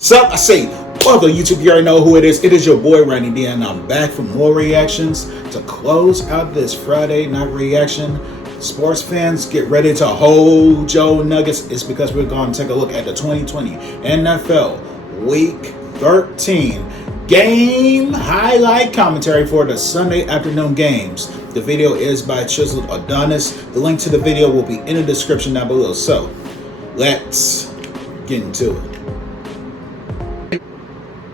So I say, welcome YouTube. You already know who it is. It is your boy Randy D, and I'm back for more reactions to close out this Friday night reaction. Sports fans, get ready to hold your nuggets. It's because we're going to take a look at the 2020 NFL Week 13 game highlight commentary for the Sunday afternoon games. The video is by Chiseled Adonis. The link to the video will be in the description down below. So let's get into it.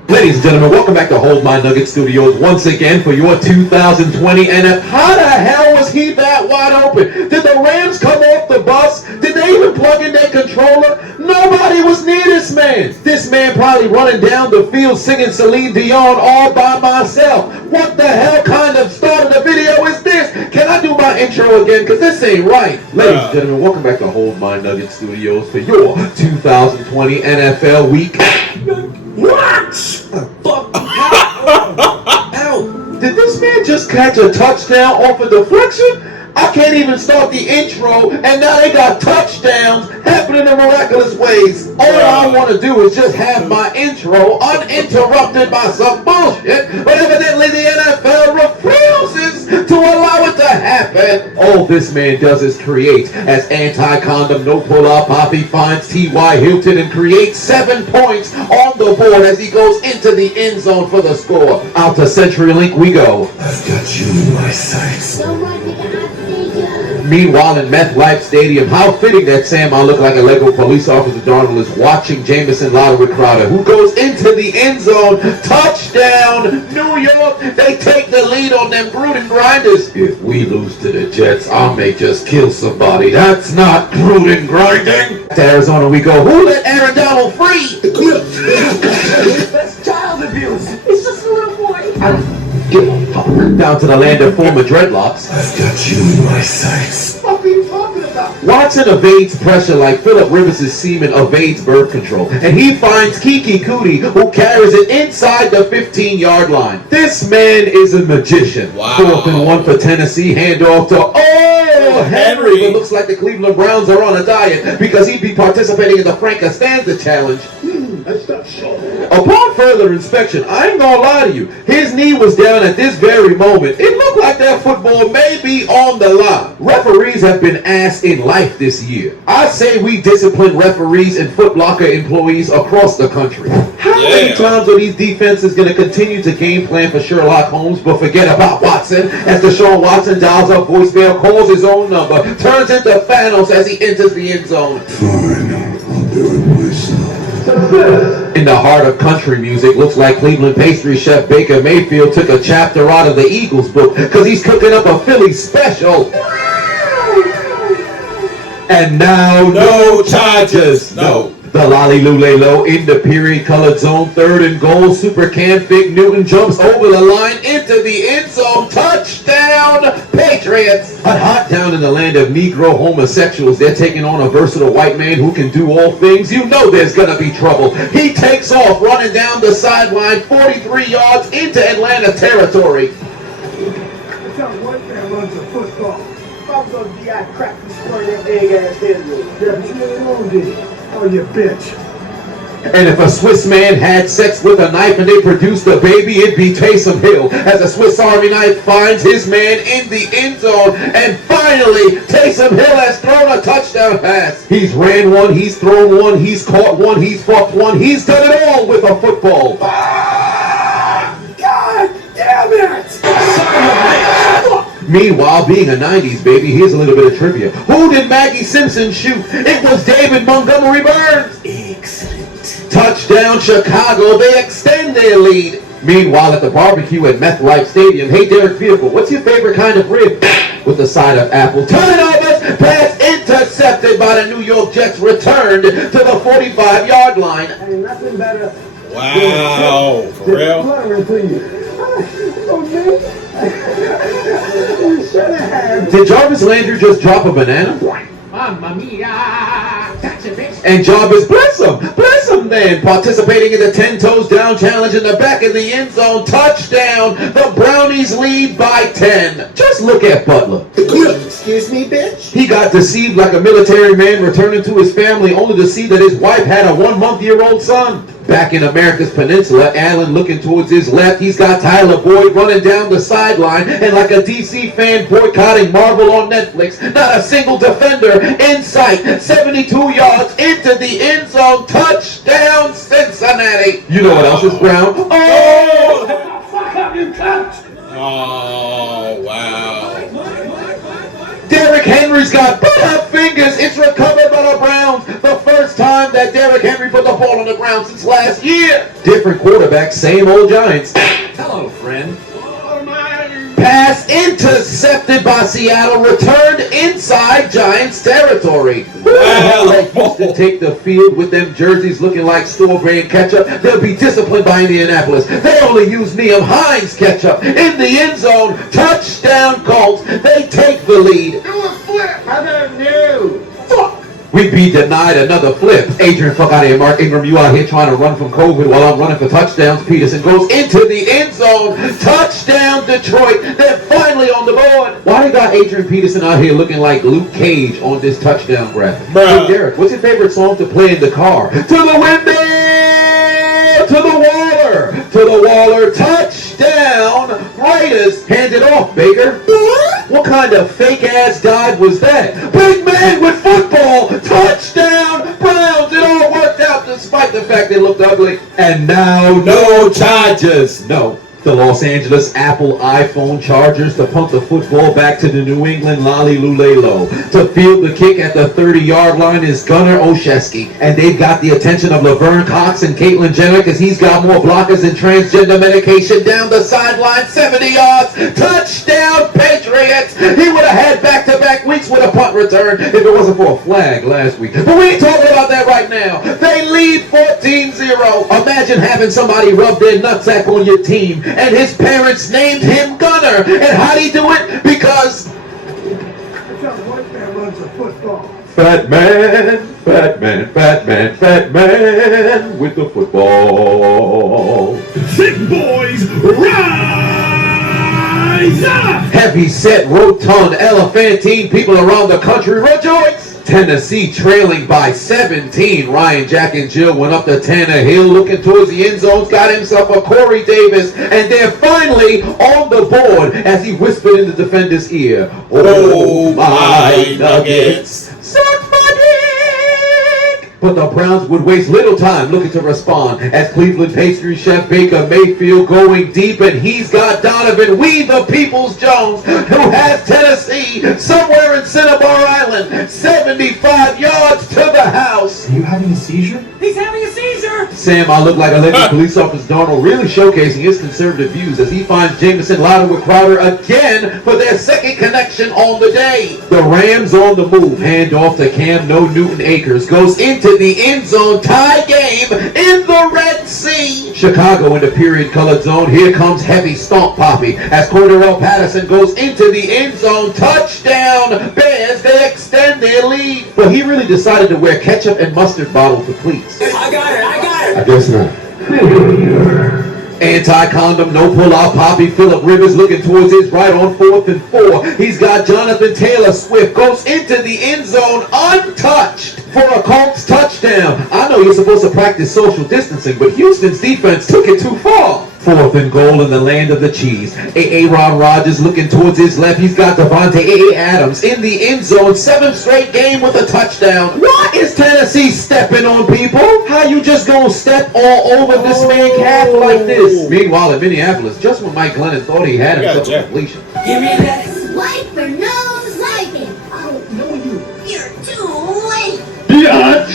Ladies and gentlemen, welcome back to Hold My Nugget Studios once again for your 2020 NFL. How the hell was he that wide open? Did the Rams come off the bus? Did they even plug in their controller? Nobody was near this man. This man probably running down the field singing Celine Dion all by myself. What the hell kind of start of the video is this? Can I do my intro again? Because this ain't right. Ladies and gentlemen, welcome back to Hold My Nugget Studios for your 2020 NFL Week. What? Fuck. Ow. Did this man just catch a touchdown off a deflection? I can't even start the intro, and now they got touchdowns happening in miraculous ways. All I want to do is just have my intro uninterrupted by some bullshit, but evidently the NFL refuses to allow it to happen. All this man does is create as anti-condom, no pull-up Poppy finds T.Y. Hilton and creates 7 points on the board as he goes into the end zone for the score. Out to CenturyLink we go. I've got you in my sights. Meanwhile, in Meth Life Stadium, how fitting that Sam, I look like a Lego police officer Darnold is watching Jamison Louder with Crowder, who goes into the end zone. Touchdown, New York. They take the lead on them Gruden grinders. If we lose to the Jets, I may just kill somebody. That's not Gruden grinding. To Arizona we go. Who let Aaron Donald free? That's child abuse. He's just a little boy. Down to the land of former dreadlocks. I've got you in my sights. What are you talking about? Watson evades pressure like Philip Rivers' semen evades birth control. And he finds Kiki Cootie, who carries it inside the 15-yard line. This man is a magician. Wow. 4th and 1 for Tennessee. Handoff to Henry. It looks like the Cleveland Browns are on a diet because he'd be participating in the Frank Costanza challenge. That's not so. Upon further inspection, I ain't gonna lie to you, his knee was down at this very moment. It looked like that football may be on the line. Referees have been asked in life this year. I say we discipline referees and Foot Locker employees across the country. How many times are these defenses gonna continue to game plan for Sherlock Holmes but forget about Watson as Deshaun Watson dials up voicemail, calls his own number, turns into Thanos as he enters the end zone? Fine, I'll do it myself. In the heart of country music, looks like Cleveland pastry chef Baker Mayfield took a chapter out of the Eagles book because he's cooking up a Philly special. And now no charges. No. The Lolly Lulelo in the period colored zone, 3rd and goal. Super Cam Fig Newton jumps over the line into the end zone. Touchdown, Patriots. Hot down in the land of Negro homosexuals. They're taking on a versatile white man who can do all things. You know there's gonna be trouble. He takes off running down the sideline 43 yards into Atlanta territory. There's not one that runs a football. If I was on DI, crack and destroy that big ass head. Yeah, but you ain't wrong, did you? Oh, you bitch. And if a Swiss man had sex with a knife and they produced a baby, it'd be Taysom Hill. As a Swiss Army knife finds his man in the end zone. And finally, Taysom Hill has thrown a touchdown pass. He's ran one, he's thrown one, he's caught one, he's fucked one. He's done it all with a football. Ah, God damn it! Meanwhile, being a 90s baby, here's a little bit of trivia. Who did Maggie Simpson shoot? It was David Montgomery Burns. Excellent. Touchdown Chicago, they extend their lead. Meanwhile, at the barbecue at Meth Life Stadium, hey Derek Vehicle, what's your favorite kind of rib? With the side of apple. Turnovers, pass intercepted by the New York Jets, returned to the 45-yard line. Ain't nothing better. Wow, for real? Did Jarvis Landry just drop a banana? Mamma mia! That's a bitch. And Jarvis, bless him then, participating in the 10 toes down challenge in the back of the end zone. Touchdown, the Brownies lead by 10. Just look at Butler. Excuse me, bitch? He got deceived like a military man returning to his family only to see that his wife had a 1-month-old son. Back in America's Peninsula, Allen looking towards his left. He's got Tyler Boyd running down the sideline. And like a DC fan boycotting Marvel on Netflix, not a single defender in sight. 72 yards into the end zone. Touchdown, Cincinnati. You know what else is Brown? Oh! Fuck up, you cunt! Oh, wow. Derrick Henry's got butt fingers. It's recovered by the Browns. The first time that Derrick Henry put the ball on the ground since last year. Different quarterback, same old Giants. Hello, friend. Pass intercepted by Seattle, returned inside Giants territory. Wow. Let Houston take the field with them jerseys looking like store-brand ketchup. They'll be disciplined by Indianapolis. They only use Neum Hines ketchup. In the end zone, touchdown Colts. They take the lead. Do a flip! I don't know. Fuck. We'd be denied another flip. Adrian, fuck out of here. Mark Ingram, you out here trying to run from COVID while I'm running for touchdowns. Peterson goes into the end zone. Touchdown, Detroit. They're finally on the board. Why they got Adrian Peterson out here looking like Luke Cage on this touchdown graphic? Bruh. Hey, Derek, what's your favorite song to play in the car? To the window! To the Waller! To the Waller! Touchdown! Raiders! Hand it off, Baker. What kind of fake-ass dive was that? Big man with football! Touchdown! Browns! It all worked out despite the fact they looked ugly. And now, no Chargers! No. The Los Angeles Apple iPhone Chargers to punt the football back to the New England Lolly Lulelo. To field the kick at the 30-yard line is Gunnar Olszewski. And they've got the attention of Laverne Cox and Caitlin Jenner because he's got more blockers than transgender medication down the sideline. 70 yards. Touchdown, Patriots. He would have had back-to-back weeks with a punt return if it wasn't for a flag last week. But we ain't talking about that right now. They lead 14-0. Imagine having somebody rub their nutsack on your team and his parents named him Gunner. And how'd he do it? Because That's how a white man runs a football. fat man, fat man, fat man, fat man with the football. Sick boys, rise up! Heavy set, rotund, elephantine people around the country rejoice. Tennessee trailing by 17. Ryan, Jack, and Jill went up to Tannehill looking towards the end zones, got himself a Corey Davis, and they're finally on the board as he whispered in the defender's ear, "Oh my Nuggets, suck my dick!" But the Browns would waste little time looking to respond as Cleveland pastry chef Baker Mayfield going deep, and he's got Donovan "We the Peoples" Jones, who has Tennessee somewhere in Cinnabar Island, 75 yards to the house. Are you having a seizure? He's having a seizure! Sam, I look like a legend police officer Darnold, really showcasing his conservative views as he finds Jameson louder with Crowder again for their second connection on the day. The Rams on the move, hand off to Cam No Newton Akers, goes into the end zone, tie game in the Red Sea. Chicago in the period colored zone. Here comes heavy stomp Poppy as Cordarrelle Patterson goes into the end zone. Touchdown Bears, they extend their lead. But he really decided to wear ketchup and mustard bottle for cleats. I got it! I guess not. Anti-condom, no pull-out Poppy. Phillip Rivers looking towards his right on 4th and 4. He's got Jonathan Taylor Swift. Goes into the end zone untouched for a Colts touchdown. I know you're supposed to practice social distancing, but Houston's defense took it too far. 4th and goal in the land of the cheese. Aaron Rodgers looking towards his left. He's got Devontae Adams in the end zone. 7th straight game with a touchdown. Why is Tennessee stepping on people? How you just gonna step all over this man's calf like this? Meanwhile, in Minneapolis, just when Mike Glennon thought he had himself a completion. Give me that! Swipe for nose liking. Oh, no, you. You're too late. Biatch!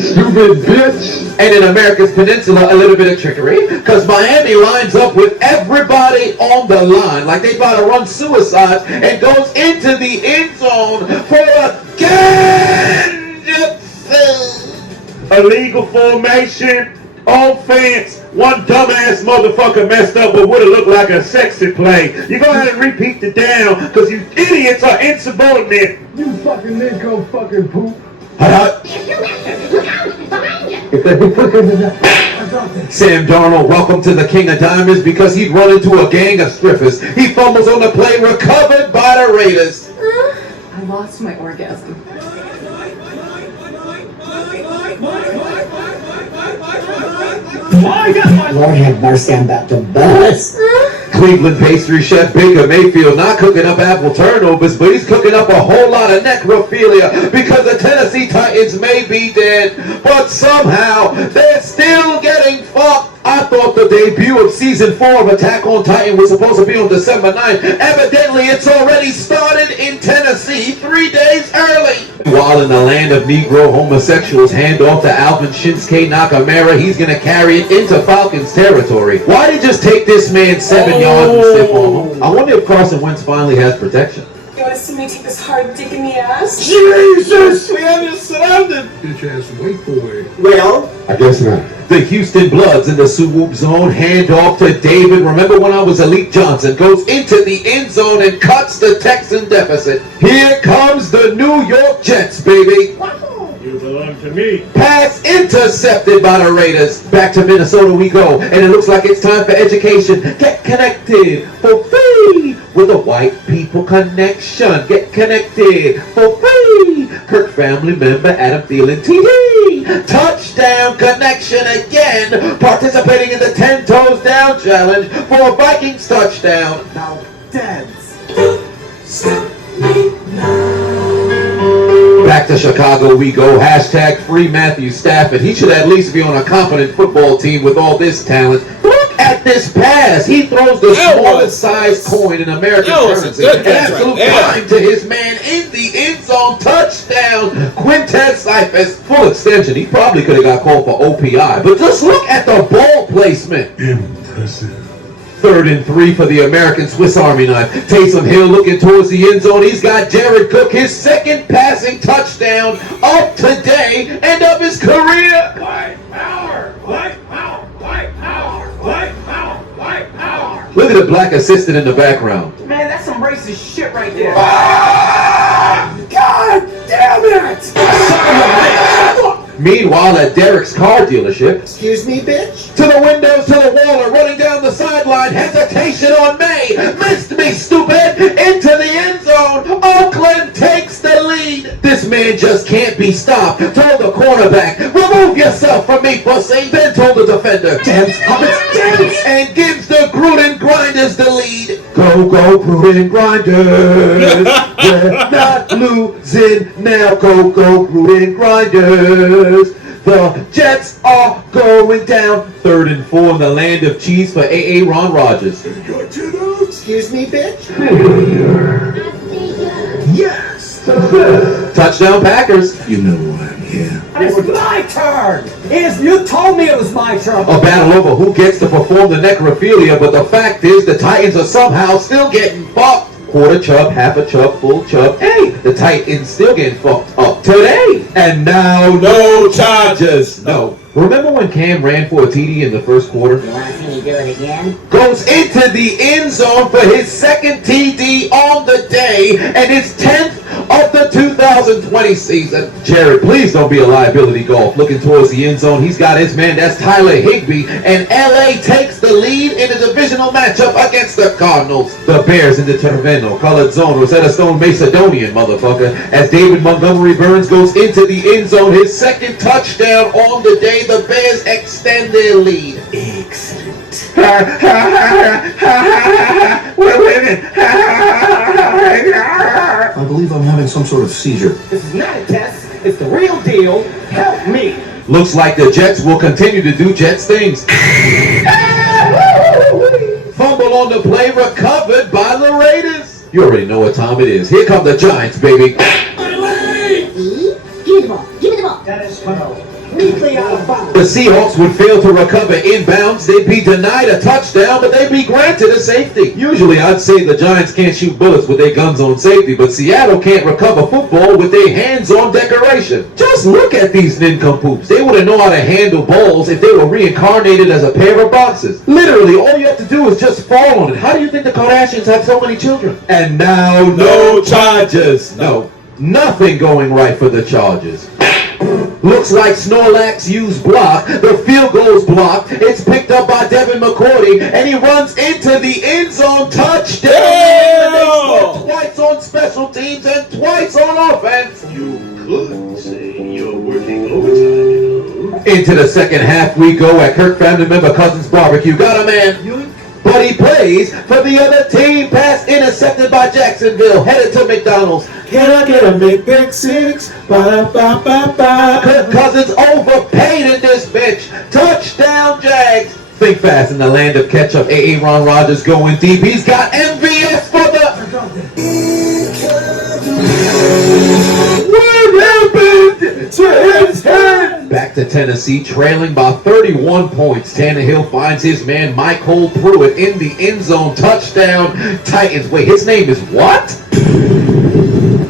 Stupid bitch! And in America's Peninsula, a little bit of trickery, because Miami lines up with everybody on the line, like they about to run suicide, and goes into the end zone for a genjutsu. Illegal formation, offense. One dumbass motherfucker messed up what would have looked like a sexy play. You go ahead and repeat the down, because you idiots are insubordinate. You fucking Nico fucking poop. Sam Darnold, welcome to the King of Diamonds because he'd run into a gang of strippers. He fumbles on the play, recovered by the Raiders. I lost my orgasm. Lord have mercy, I'm about to bust. Cleveland pastry chef Baker Mayfield not cooking up apple turnovers, but he's cooking up a whole lot of necrophilia because the Tennessee Titans may be dead, but somehow they're still getting fucked. I thought the debut of season 4 of Attack on Titan was supposed to be on December 9th. Evidently, it's already started in Tennessee 3 days early. While in the land of Negro homosexuals hand off to Alvin Shinsuke Nakamura, he's going to carry it into Falcons territory. Why did just take this man 7 yards and stiff arm him? I wonder if Carson Wentz finally has protection. You want to see me take this hard dick in the ass? Jesus! We have you surrounded. Bitch ass white boy. Well, I guess not. The Houston Bloods in the swoop zone, hand off to David. Remember when I was Elite Johnson? Goes into the end zone and cuts the Texan deficit. Here comes the New York Jets, baby. You belong to me. Pass intercepted by the Raiders. Back to Minnesota we go, and it looks like it's time for education. Get connected for free with a White People Connection. Get connected for free. Kirk family member Adam Thielen TD. Touchdown connection again. Participating in the 10 toes down challenge for a Vikings touchdown. now, dads. Back to Chicago we go. Hashtag free Matthew Stafford. He should at least be on a competent football team with all this talent. Look at this pass. He throws the smallest size coin in American currency. An absolute dime to his man in the end zone. Touchdown. Quintez Cephas. Full extension. He probably could have got called for OPI. But just look at the ball placement. Impressive. 3rd and 3 for the American Swiss Army knife. Taysom Hill looking towards the end zone. He's got Jared Cook, his 2nd passing touchdown of today and of his career. White power! White power! White power! White power! White power! Look at the black assistant in the background. Man, that's some racist shit right there. God damn it! Meanwhile, at Derek's car dealership, Excuse me, bitch? to the windows, to the wall, and running down the sideline. Hesitation on May. Missed me, stupid. Into the end zone. Oakland takes the lead. This man just can't be stopped. Told the cornerback, remove yourself from me, pussy. Then told the defender, dance, puppets, dance. And gives the Gruden Grinders the lead. Go, go, Gruden Grinders. We're not losing now. Go, go, Gruden Grinders. The Jets are going down. 3rd and 4 in the land of cheese for A.A. Ron Rodgers. Excuse me, bitch? Yes! Touchdown Packers. You know why I'm here. It's my turn. You told me it was my turn. A battle over who gets to perform the necrophilia, but the fact is the Titans are somehow still getting fucked. Quarter chub, half a chub, full chub. Hey, the Titans still getting fucked up today. And now no charges. No. Remember when Cam ran for a TD in the first quarter? You want to see me do it again? Goes into the end zone for his 2nd TD on the day and his 10th of the 2020 season. Jared, please don't be a liability golf. Looking towards the end zone, he's got his man, that's Tyler Higbee, and LA takes the lead in a divisional matchup against the Cardinals. The Bears in the Terveno, colored zone, Rosetta Stone Macedonian, motherfucker, as David Montgomery Burns goes into the end zone, his 2nd touchdown on the day. The Bears extend their lead. Excellent. We're winning. I believe I'm having some sort of seizure. This is not a test. It's the real deal. Help me. Looks like the Jets will continue to do Jets things. Fumble on the play, recovered by the Raiders. You already know what time it is. Here come the Giants, baby. Give me the ball. Give me the ball. That is phenomenal. Weekly out of bounds. The Seahawks would fail to recover inbounds. They'd be denied a touchdown, but they'd be granted a safety. Usually, I'd say the Giants can't shoot bullets with their guns on safety, but Seattle can't recover football with their hands on decoration. Just look at these nincompoops. They wouldn't know how to handle balls if they were reincarnated as a pair of boxes. Literally, all you have to do is just fall on it. How do you think the Kardashians have so many children? And now, no charges. No, nothing going right for the Chargers. Looks like Snorlax used block. The field goal's blocked. It's picked up by Devin McCourty, and he runs into the end zone. Touchdown! And they score twice on special teams and twice on offense. You could say you're working overtime, you know. Into the second half we go at Kirk family member Cousins Barbecue. Got a man, but he plays for the other team. Pass intercepted by Jacksonville. Headed to McDonald's. Can I get a McBick 6? Ba-ba-ba-ba. Kirk Cousins overpaid in this bitch. Touchdown Jags. Think fast in the land of ketchup. Aaron Rodgers going deep. He's got MVS for the... What happened to his head? Back to Tennessee, trailing by 31 points. Tannehill finds his man Michael Pruitt in the end zone. Touchdown Titans. Wait, his name is what?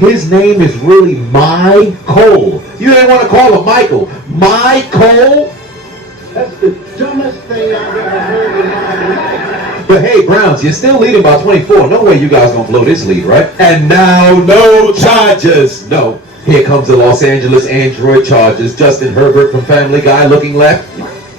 His name is really Michael. You ain't want to call him Michael. Michael? That's the dumbest thing I've ever heard in my life. But hey, Browns, you're still leading by 24. No way you guys gonna blow this lead, right? And now, no Chargers. No. Here comes the Los Angeles Android Chargers. Justin Herbert from Family Guy looking left.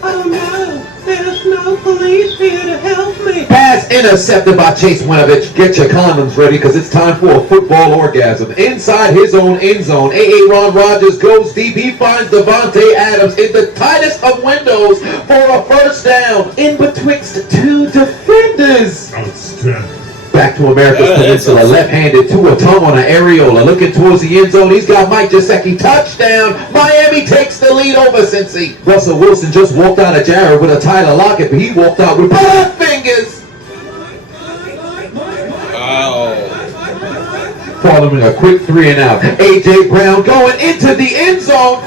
Oh no, there's no police here to help me. Pass intercepted by Chase Winovich. Get your condoms ready because it's time for a football orgasm. Inside his own end zone, Aaron Rodgers goes deep. He finds Devontae Adams in the tightest of windows for a first down. In betwixt two defenders. Outstanding. Back to America's Peninsula, left-handed to a tongue on an areola, looking towards the end zone. He's got Mike Gesicki, touchdown. Miami takes the lead over Cincy. Russell Wilson just walked out of Jared with a Tyler Lockett, but he walked out with both fingers. Following a quick 3 and out. A.J. Brown going into the end zone.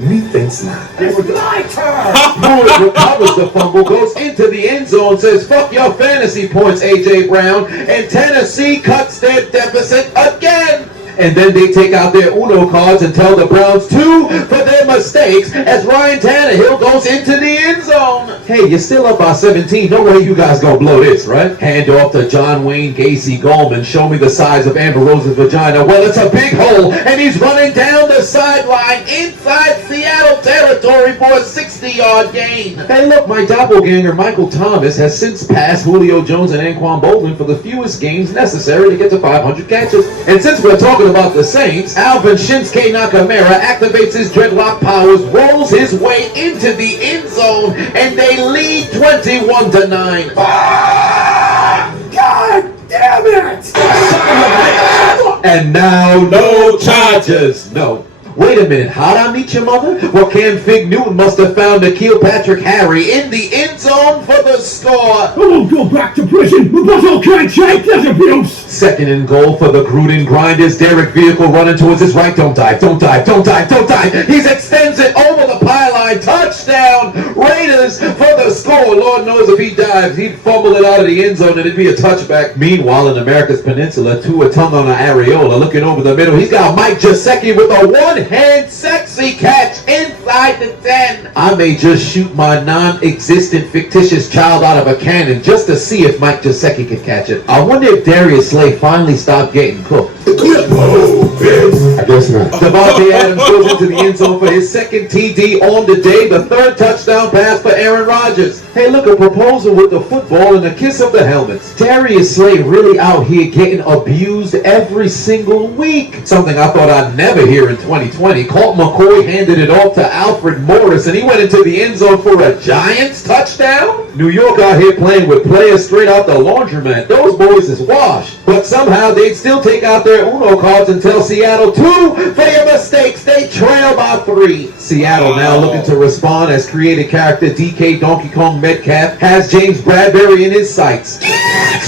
Methinks not. It's my turn. Howard recovers the fumble, goes into the end zone, says, fuck your fantasy points, A.J. Brown. And Tennessee cuts their deficit again. And then they take out their Uno cards and tell the Browns to for their mistakes as Ryan Tannehill goes into the end zone. Hey, you're still up by 17. No way you guys gonna blow this, right? Hand off to John Wayne Gacy Goldman. Show me the size of Amber Rose's vagina. Well, it's a big hole, and he's running down the sideline inside Seattle territory for a 60-yard gain. Hey, look, my doppelganger Michael Thomas has since passed Julio Jones and Anquan Boldin for the fewest games necessary to get to 500 catches. And since we're talking about the Saints, Alvin Shinsuke Nakamura activates his dreadlock powers, rolls his way into the end zone, and they lead 21-9. God damn it! And now, no Chargers. No. Wait a minute, how'd I meet your mother? Well, Cam Fig Newton must have found N'Keal Patrick Harry in the end zone for the score. I won't go back to prison. Rebuttal can't shake this abuse. Second and goal for the Gruden Grinders. Derek Vehicle running towards his right. Don't dive, don't dive, don't dive, don't dive. He extends it over the pylon. Touchdown, Raiders for the score. Lord knows if he dives, he'd fumble it out of the end zone and it'd be a touchback. Meanwhile, in America's Peninsula, Tua Tongue on an areola looking over the middle. He's got Mike Gesicki with a one-hand sexy catch inside the 10. I may just shoot my non-existent fictitious child out of a cannon just to see if Mike Gesicki can catch it. I wonder if Darius Slay finally stopped getting cooked. I guess not. Devontae Adams goes into the end zone for his second TD on the day, the third touchdown pass for Aaron Rodgers. Hey, look, a proposal with the football and a kiss of the helmets. Darius Slay really out here getting abused every single week. Something I thought I'd never hear in 2020. Colt McCoy handed it off to Alfred Morris, and he went into the end zone for a Giants touchdown. New York out here playing with players straight out the laundromat. Those boys is washed. But somehow they'd still take out their Uno cards and tell Seattle 2 for your mistakes. They trail by 3. Seattle now looking to respond as creative character DK Donkey Kong Metcalf has James Bradbury in his sights.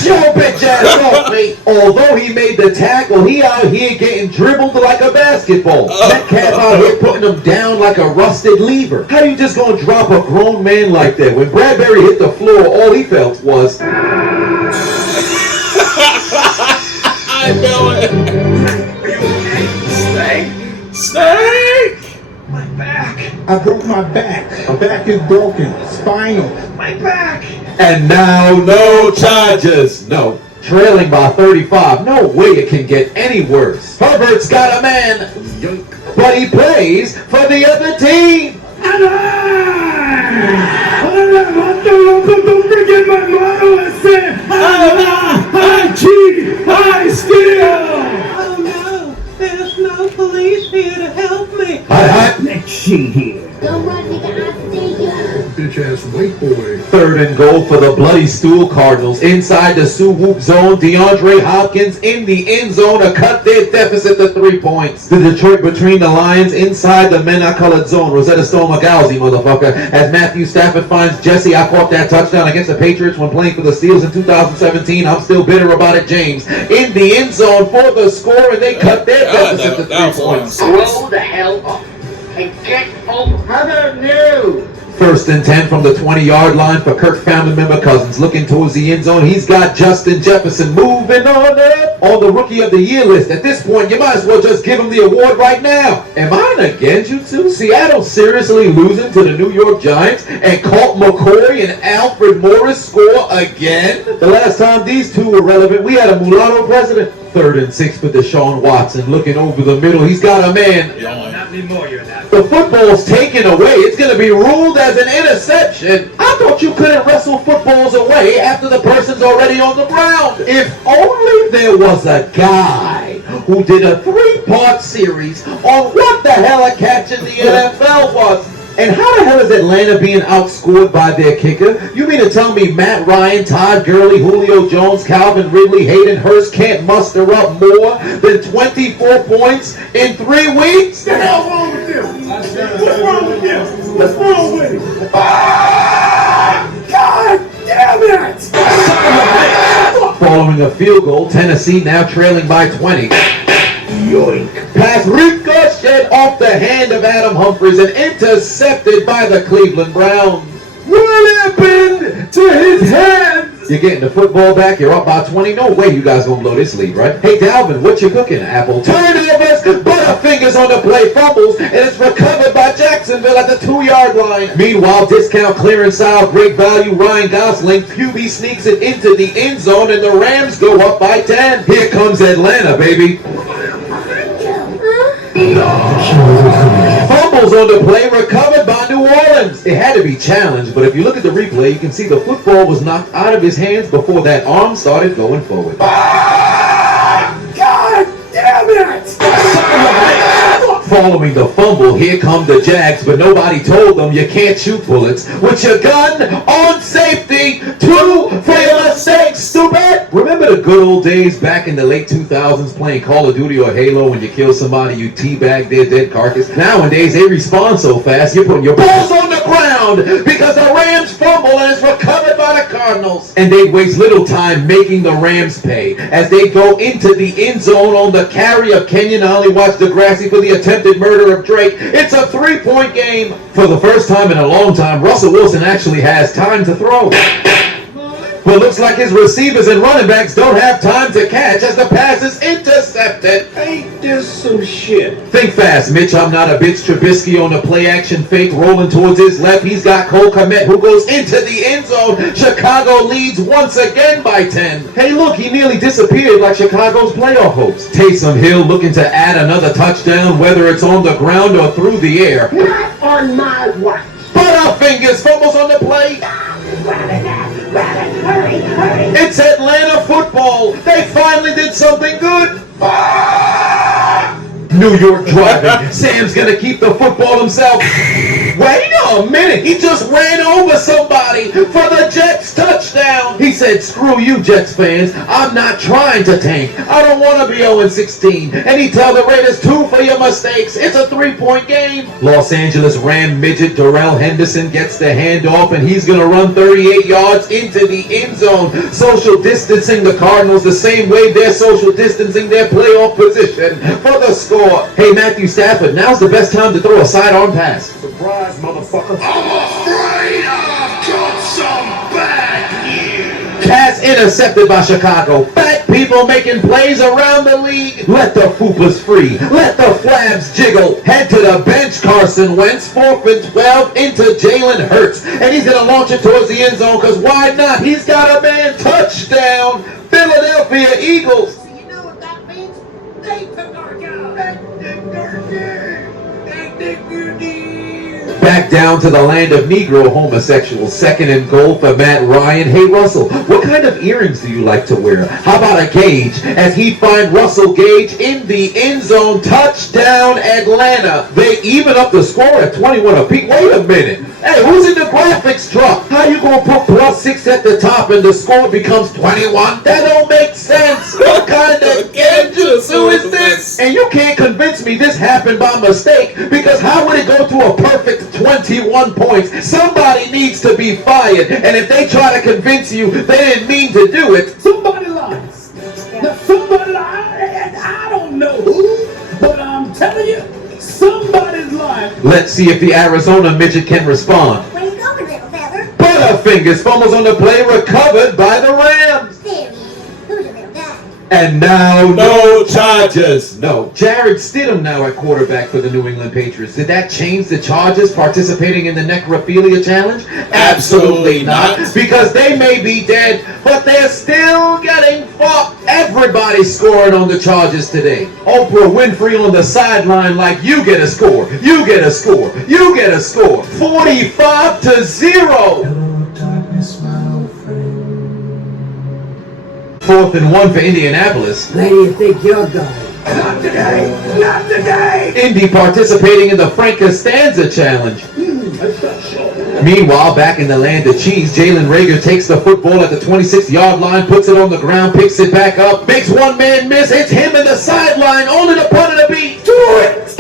Your bitch ass off me. Although he made the tackle, he out here getting dribbled like a basketball. Metcalf out here putting him down like a rusted lever. How you just gonna drop a grown man like that? When Bradbury hit the floor, all he felt was... I know it. Snake! My back. I broke my back. My back is broken. Spinal. My back. And now, no Chargers. No. Trailing by 35. No way it can get any worse. Herbert's got a man. But he plays for the other team. Don't forget my motto. I said, I cheat, I steal. Oh no, there's no police here to help me. Hi. Let's see here. Don't run Bitch ass white boy. Third and goal for the Bloody Stool Cardinals. Inside the Sioux Whoop zone, DeAndre Hopkins in the end zone to cut their deficit to 3 points. The Detroit between the Lions inside the men-I-colored zone. Rosetta Stone McGowsey, motherfucker. As Matthew Stafford finds Jesse, I caught that touchdown against the Patriots when playing for the Steelers in 2017. I'm still bitter about it, James. In the end zone for the score, and they cut their deficit to 3 points. Grow the hell up and get over. How about new? First and 10 from the 20-yard line for Kirk family member Cousins. Looking towards the end zone, he's got Justin Jefferson moving on up on the Rookie of the Year list. At this point, you might as well just give him the award right now. Am I in a you two? Seattle seriously losing to the New York Giants and Colt McCoy and Alfred Morris score again? The last time these two were relevant, we had a mulatto president. Third and 6 for Deshaun Watson. Looking over the middle, he's got a man. Not anymore, you're not. The football's taken away. It's going to be ruled as an interception. I thought you couldn't wrestle footballs away after the person's already on the ground. If only there was a guy who did a 3-part series on what the hell a catch in the NFL was. And how the hell is Atlanta being outscored by their kicker? You mean to tell me Matt Ryan, Todd Gurley, Julio Jones, Calvin Ridley, Hayden Hurst can't muster up more than 24 points in 3 weeks? What the hell's wrong with them? What's wrong with them? What's wrong with him? God damn it! Following a field goal, Tennessee now trailing by 20. Yoink. Pass ricocheted off the hand of Adam Humphries and intercepted by the Cleveland Browns. What happened to his hands? You're getting the football back, you're up by 20. No way you guys gonna blow this lead, right? Hey Dalvin, what you cooking? Apple turnovers, Butterfingers on the play, fumbles, and it's recovered by Jacksonville at the 2-yard line. Meanwhile, discount clearance aisle, great value, Ryan Gosling, QB sneaks it into the end zone, and the Rams go up by 10. Here comes Atlanta, baby. Fumbles on the play, recovered by New Orleans. It had to be challenged, but if you look at the replay, you can see the football was knocked out of his hands before that arm started going forward. God damn it! Following the fumble, here come the Jags, but nobody told them you can't shoot bullets with your gun on safety. 2 for your mistakes, stupid! Remember the good old days back in the late 2000s playing Call of Duty or Halo? When you kill somebody, you teabag their dead carcass? Nowadays, they respond so fast, you're putting your balls on the ground because the Rams fumble and it's recovered by the Cardinals. And they waste little time making the Rams pay as they go into the end zone on the carry of Kenyon Ollie. Watch Degrassi for the attempted murder of Drake. It's a 3-point game. For the first time in a long time, Russell Wilson actually has time to throw. But looks like his receivers and running backs don't have time to catch as the pass is intercepted. Ain't this some shit? Think fast, Mitch. I'm not a bitch. Trubisky on the play action fake, rolling towards his left. He's got Cole Kmet who goes into the end zone. Chicago leads once again by 10. Hey, look, he nearly disappeared like Chicago's playoff hopes. Taysom Hill looking to add another touchdown, whether it's on the ground or through the air. Not on my watch. Butterfingers fumbles on the play. Hurry. It's Atlanta football. They finally did something good. New York driving. Sam's gonna keep the football himself. Wait a minute. He just ran over somebody for the Jets touchdown. He said, screw you, Jets fans. I'm not trying to tank. I don't want to be 0-16. And he tell the Raiders 2 for your mistakes. It's a 3-point game. Los Angeles Ram midget Darrell Henderson gets the handoff, and he's going to run 38 yards into the end zone. Social distancing the Cardinals the same way they're social distancing their playoff position for the score. Hey, Matthew Stafford, now's the best time to throw a sidearm pass. Surprise, motherfucker. I'm afraid I've got some bad news. Pass intercepted by Chicago. Fat people making plays around the league. Let the fupas free. Let the flabs jiggle. Head to the bench, Carson Wentz. 4th and 12 into Jalen Hurts. And he's going to launch it towards the end zone because why not? He's got a man. Touchdown. Philadelphia Eagles. So you know what that means? They took our job. They took our job. They took your deal. Back down to the land of Negro homosexuals. Second and goal for Matt Ryan. Hey, Russell, what kind of earrings do you like to wear? How about a gauge as he finds Russell Gage in the end zone? Touchdown, Atlanta. They even up the score at 21 apiece. Wait a minute. Hey, who's in the graphics truck? How you gonna put +6 at the top and the score becomes 21? That don't make sense. What kind of genjutsu is this? And you can't convince me this happened by mistake, because how would it go to a perfect 21 points? Somebody needs to be fired, and if they try to convince you they didn't mean to do it, Somebody lies. Now, somebody lies. I don't know who, but I'm telling you, somebody's lying. let's see if the Arizona midget can respond. Where you going, little feather? Butterfingers fumbles on the play, recovered by the Rams. There he is. Who's a little guy? And now, No charges. no. Jared Stidham now at quarterback for the New England Patriots. Did that change the Chargers participating in the necrophilia challenge? Absolutely not. Because they may be dead, but they're still getting fucked. Everybody's scoring on the Chargers today. Oprah Winfrey on the sideline like, you get a score, you get a score, you get a score. 45-0. 4th and 1 for Indianapolis. Where do you think you're going? Not today. Not today. Indy participating in the Frank Costanza Challenge. That's not sure. Meanwhile, back in the land of cheese, Jalen Reagor takes the football at the 26-yard line, puts it on the ground, picks it back up, makes one man miss, hits him in the sideline, only the punt of the beat. Do it!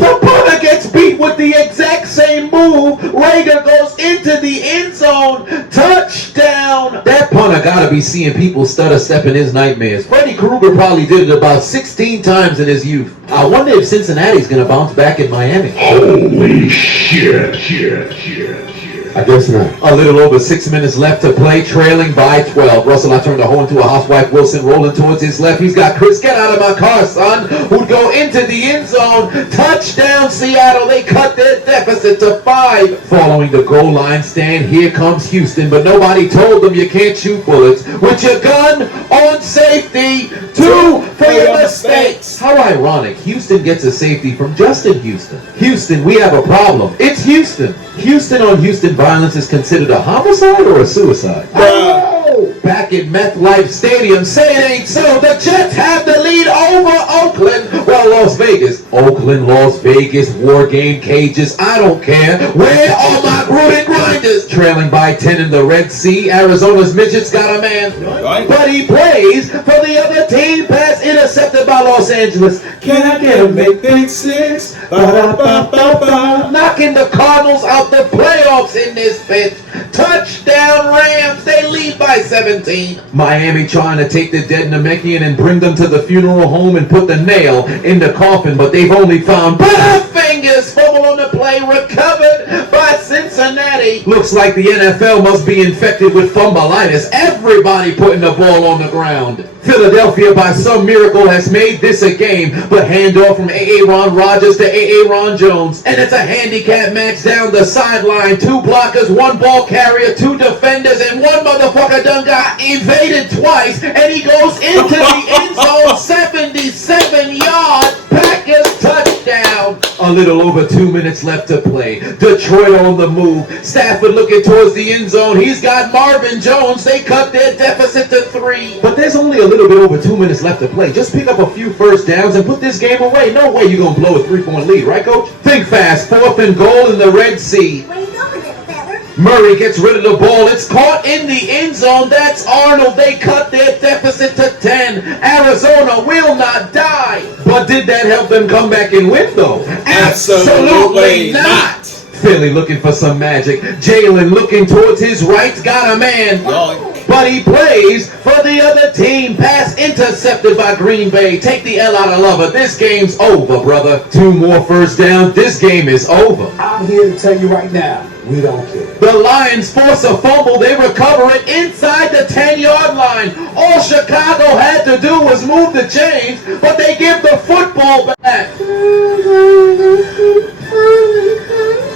The punter gets beat with the exact same move. Reagor goes into the end zone. Touchdown! That punter gotta be seeing people stutter step in his nightmares. Freddy Krueger probably did it about 16 times in his youth. I wonder if Cincinnati's gonna bounce back in Miami. Holy shit. I guess not. A little over 6 minutes left to play, trailing by 12. Russell, I turned the hole into a housewife. Wilson rolling towards his left. He's got Chris, get out of my car, son, who'd go into the end zone. Touchdown, Seattle. They cut their deficit to 5. Following the goal line stand, here comes Houston, but nobody told them you can't shoot bullets with your gun on safety. 2 for your mistakes. How ironic. Houston gets a safety from Justin Houston. Houston, we have a problem. It's Houston. Houston on Houston violence is considered a homicide or a suicide? Oh! Back at MetLife Stadium, say it ain't so. The Jets have the lead over Oakland. Well, Las Vegas. Oakland, Las Vegas, war game cages. I don't care. Where are my Gruden grinders? Trailing by 10 in the Red Sea. Arizona's midgets got a man. But he plays for the other team. Pass intercepted by Los Angeles. Can I get a big 6? Ba-da-ba-ba-ba. Knocking the Cardinals out the playoffs in this pitch. Touchdown Rams. They lead by 17. Miami trying to take the dead Namekian and bring them to the funeral home and put the nail in the coffin, but they've only found Butterfingers. Fumble on the play, recovered by Cincinnati. Looks like the NFL must be infected with fumbleitis. Everybody putting the ball on the ground. Philadelphia, by some miracle, has made this a game, but handoff from Aaron Rodgers to Aaron Jones. And it's a handicap match down the sideline. 2 blockers, 1 ball carrier, 2 defenders, and 1 motherfucker done got evaded twice, and he goes into the end zone. 77 yards. Packers touchdown. A little over 2 minutes left to play. Detroit on the move. Stafford looking towards the end zone. He's got Marvin Jones. They cut their deficit to 3. But there's only a little bit over 2 minutes left to play. Just pick up a few first downs and put this game away. No way you're going to blow a 3-point lead, right, Coach? Think fast. 4th and goal in the Red Sea. Where you going, little feather? Murray gets rid of the ball. It's caught in the end zone. That's Arnold. They cut their deficit to 10. Arizona will not die. But did that help them come back and win, though? Absolutely not. Philly looking for some magic. Jalen looking towards his right. Got a man. But he plays for the other team. Pass intercepted by Green Bay. Take the L out of Lover. This game's over, brother. 2 more first downs. This game is over. I'm here to tell you right now, we don't care. The Lions force a fumble. They recover it inside the 10-yard line. All Chicago had to do was move the chains, but they give the football back.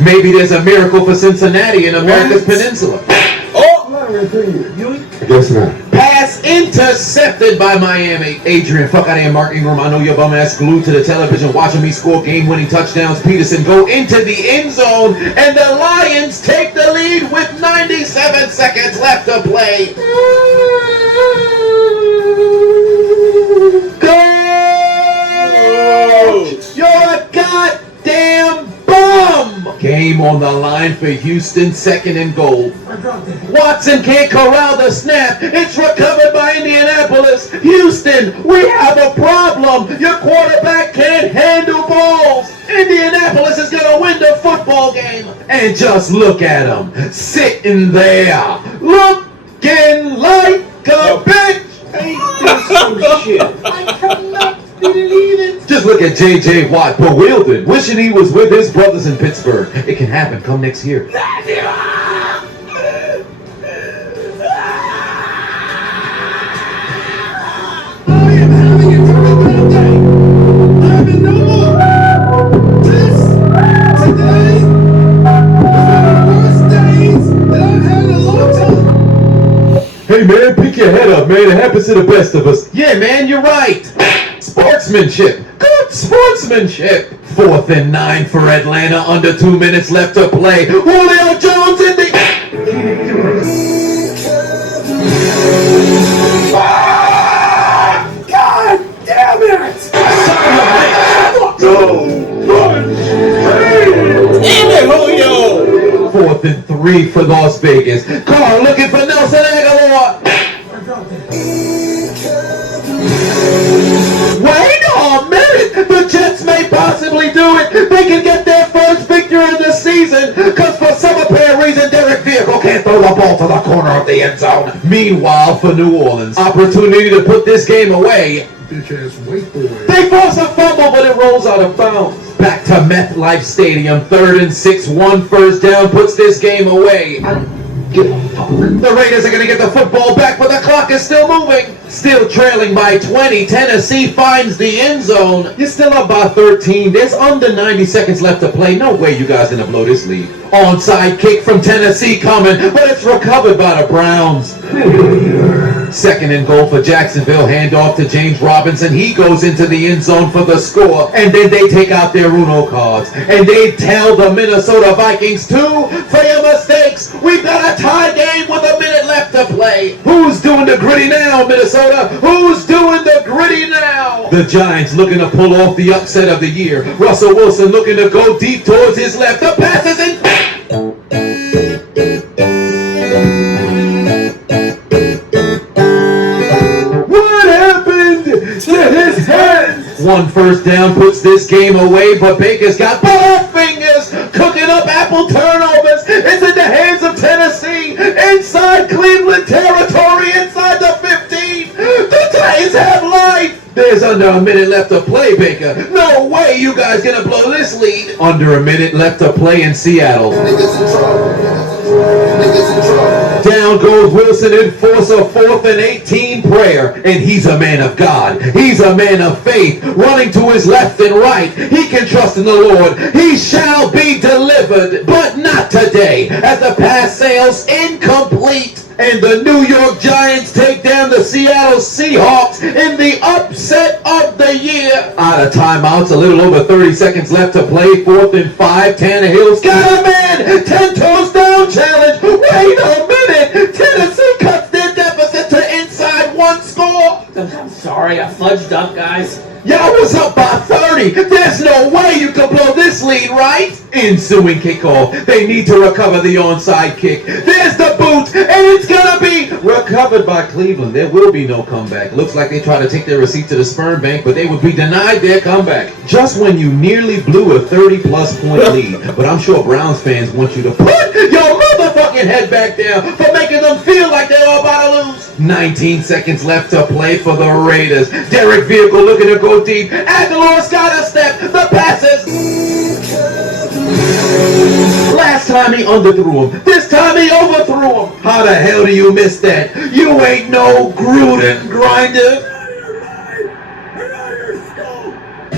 Maybe there's a miracle for Cincinnati in America's peninsula. Oh! I guess not. Pass intercepted by Miami. Adrian, fuck out of here, Mark Ingram. I know your bum ass glued to the television watching me score game-winning touchdowns. Peterson go into the end zone, and the Lions take the lead with 97 seconds left to play. Go! You're a goddamn bum! Game on the line for Houston, 2nd and goal. Watson can't corral the snap. It's recovered by Indianapolis. Houston, we have a problem. Your quarterback can't handle balls. Indianapolis is going to win the football game. And just look at him, sitting there, looking like a bitch. Ain't this some shit? I cannot believe it. Just look at J.J. Watt, bewildered, wishing he was with his brothers in Pittsburgh. It can happen come next year. Hey man, pick your head up, man. It happens to the best of us. Yeah, man, you're right. Sportsmanship. Good sportsmanship. 4th and 9 for Atlanta. Under 2 minutes left to play. Julio Jones in the... God damn it! Damn it, Julio! 4th and 3 for Las Vegas. Carr looking for Nelson Aguilar. Wait a minute! The Jets may possibly do it. They can get their first victory of the season because for some apparent reason Derek Vehicle can't throw the ball to the corner of the end zone. Meanwhile, for New Orleans, opportunity to put this game away. They force a fumble, but it rolls out of bounds. Back to MetLife Stadium, 3rd and 6, 1 first down puts this game away. The Raiders are going to get the football back, but the clock is still moving. Still trailing by 20. Tennessee finds the end zone. You're still up by 13. There's under 90 seconds left to play. No way you guys are going to blow this lead. Onside kick from Tennessee coming, but it's recovered by the Browns. 2nd and goal for Jacksonville. Handoff to James Robinson. He goes into the end zone for the score. And then they take out their Uno cards. And they tell the Minnesota Vikings, 2 for your mistakes. We've got a tie game with a minute left to play. Who's doing the gritty now, Minnesota? Who's doing the gritty now? The Giants looking to pull off the upset of the year. Russell Wilson looking to go deep towards his left. The pass is in. What happened to his head? 1 first down puts this game away, but Baker's got both fingers cooking up apple turnovers. It's in the hands of Tennessee inside Cleveland territory, inside the 15. The Titans have life. There's under a minute left to play, Baker. No way you guys gonna blow this lead. Under a minute left to play in Seattle. Down goes Wilson and force a 4th and 18 prayer. And he's a man of God. He's a man of faith. Running to his left and right. He can trust in the Lord. He shall be delivered. But not today. As the pass sails incomplete. And the New York Giants take down the Seattle Seahawks in the upset of the year. Out of timeouts, a little over 30 seconds left to play. 4th and 5. Tannehill's got a man. 10 toes down challenge. Wait a minute. Tennessee cuts their deficit to inside 1 score. I'm sorry, I fudged up, guys. Y'all was up by 30. There's no way you can blow this lead, right? Ensuing kickoff. They need to recover the onside kick. There's the boot, and it's gonna be recovered by Cleveland. There will be no comeback. Looks like they try to take their receipt to the sperm bank, but they would be denied their comeback. Just when you nearly blew a 30-plus point lead. But I'm sure Browns fans want you to put your motherfucking head back down for making them feel like they're all about to lose. 19 seconds left to play for the Raiders. Derek Vehicle looking to go deep. Aguilar's got a step. The passes. Last time he underthrew him. This time he overthrew him. How the hell do you miss that? You ain't no Gruden grinder.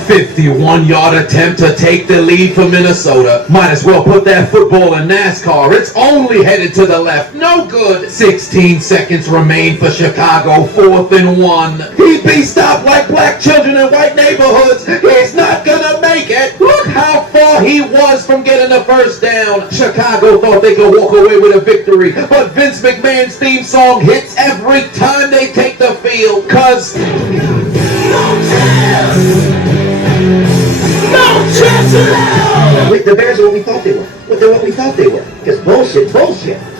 51-yard attempt to take the lead for Minnesota. Might as well put that football in NASCAR. It's only headed to the left. No good. 16 seconds remain for Chicago. 4th and 1. He'd be stopped like black children in white neighborhoods. He's not gonna make it. Look how far he was from getting the first down. Chicago thought they could walk away with a victory, but Vince McMahon's theme song hits every time they take the field. Cause The Bears are what we thought they were. They're what we thought they were. Because bullshit.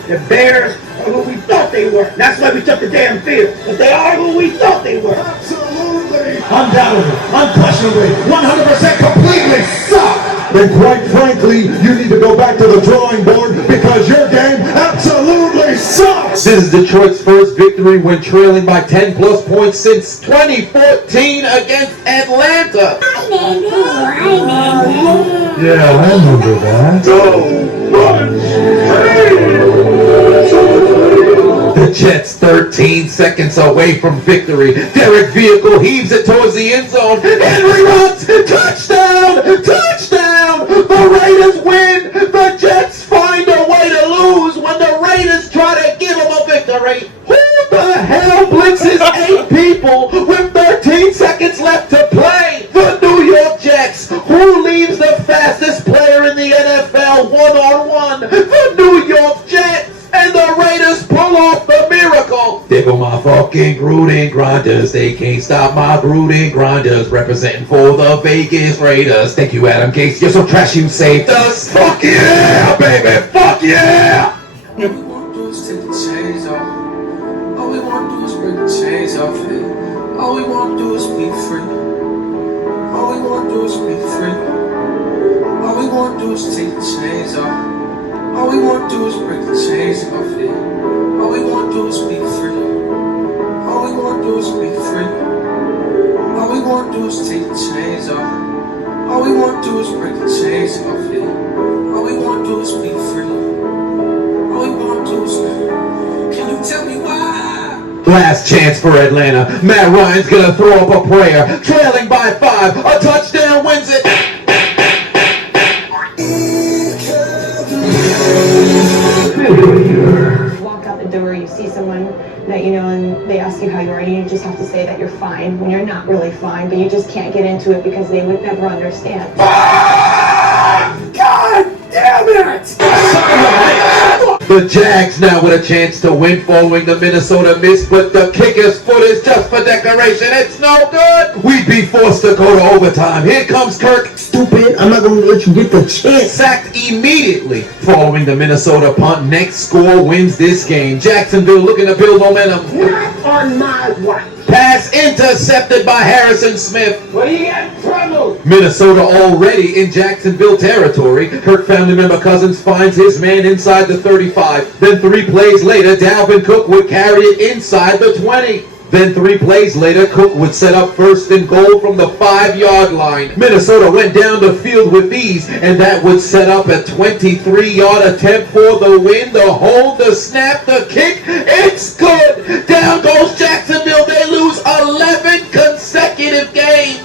The Bears are who we thought they were. That's why we took the damn field. But they are who we thought they were. Absolutely, undoubtedly, unquestionably, 100% completely suck. Then quite frankly, you need to go back to the drawing board because your game absolutely sucks. this is Detroit's first victory when trailing by 10+ points since 2014 against Atlanta. Yeah, I remember that. The Jets 13 seconds away from victory. Derek Vehicle heaves it towards the end zone. Henry runs. Touchdown! Touchdown! The Raiders win. The Jets find a way to lose when the Raiders try to give them a victory. Who the hell blitzes 8 people with 13 seconds left to play? The New York Jets. Who leaves the fastest player in the NFL one-on-one? The New York Jets. And the Raiders pull off the miracle. There go my fucking Gruden grinders. They can't stop my Gruden grinders. Representing for the Vegas Raiders. Thank you, Adam Gates. You're so trash you saved us. Fuck yeah, baby. Fuck yeah. All we want to do is take the chains off. All we want to do is break the chains off it. All we want to do is be free. All we want to do is be free. All we want to do is take the chains off. All we want to do is break the chains off it. All we want to do is be free. All we want to do is be free. All we want to do is take the chains off. All we want to do is break the chains off it. All we want to do is be free. All we want to do is can you tell me why? Last chance for Atlanta. Matt Ryan's gonna throw up a prayer. Trailing by 5. A touchdown wins it. Walk out the door, you see someone that you know, and they ask you how you are, and you just have to say that you're fine when you're not really fine, but you just can't get into it because they would never understand. God damn it! The Jags now with a chance to win following the Minnesota miss, but the kicker's foot is just for decoration. It's no good. We'd be forced to go to overtime. Here comes Kirk. Stupid. I'm not going to let you get the chance. Sacked immediately following the Minnesota punt. Next score wins this game. Jacksonville looking to build momentum. Not on my watch. Pass intercepted by Harrison Smith. What do you got trouble? Minnesota already in Jacksonville territory. Kirk family member Cousins finds his man inside the 35. Then 3 plays later, Dalvin Cook would carry it inside the 20. Then 3 plays later, Cook would set up 1st and goal from the 5-yard line. Minnesota went down the field with ease, and that would set up a 23-yard attempt for the win. The hold, the snap, the kick. It's good. Down goes Jacksonville. They lose 11 consecutive games.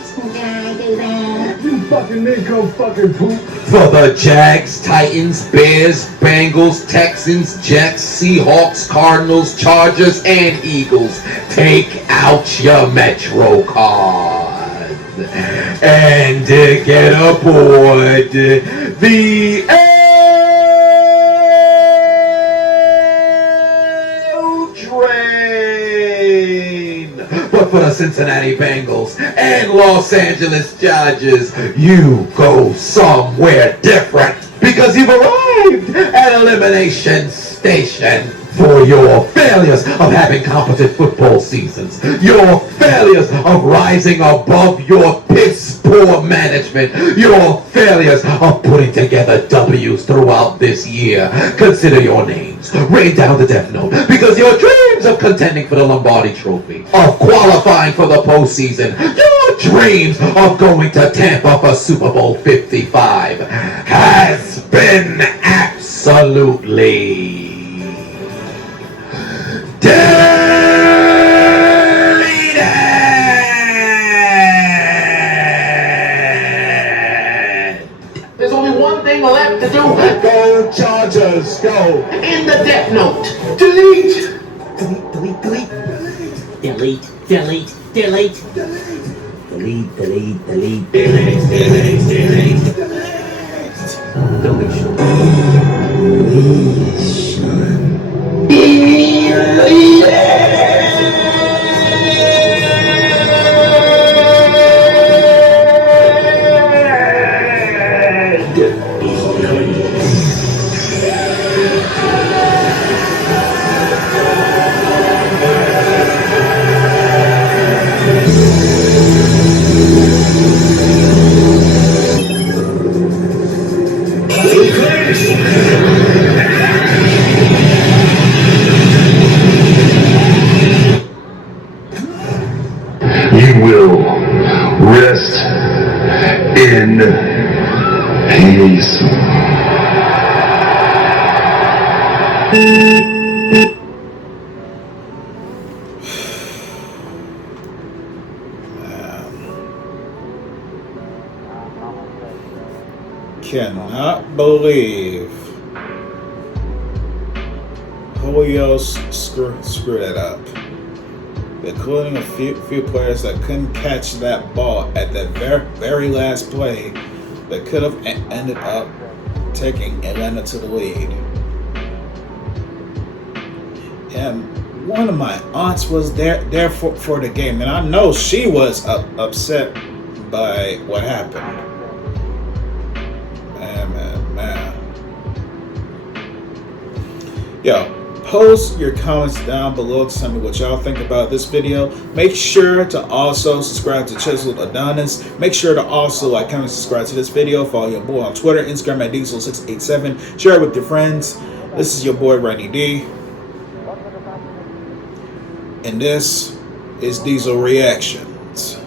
You fucking Nico fucking poop. For the Jags, Titans, Bears, Bengals, Texans, Jets, Seahawks, Cardinals, Chargers, and Eagles. Take out your Metro card and get aboard the L train. But for the Cincinnati Bengals and Los Angeles Chargers, you go somewhere different because you've arrived at Elimination Station. For your failures of having competent football seasons, your failures of rising above your piss-poor management, your failures of putting together W's throughout this year, consider your names written down the death note because your dreams of contending for the Lombardi Trophy, of qualifying for the postseason, your dreams of going to Tampa for Super Bowl 55 has been absolutely deleted. Let's go. In the Death Note. Delete. Delete, delete, delete. Delete, delete, delete. Delete, delete, delete. Delete, delete, delete. Deletion. You will rest in peace. Cannot believe Julio screwed that up, including a few players that couldn't catch that ball at the very last play that could have ended up taking Atlanta to the lead. And one of my aunts was there for the game, and I know she was upset by what happened. Man. Yo, post your comments down below to tell me what y'all think about this video. Make sure to also subscribe to Chiseled Adonis. Make sure to also like, comment, subscribe to this video. Follow your boy on Twitter, Instagram at Diesel687. Share it with your friends. This is your boy Rodney D. And this is Diesel Reactions.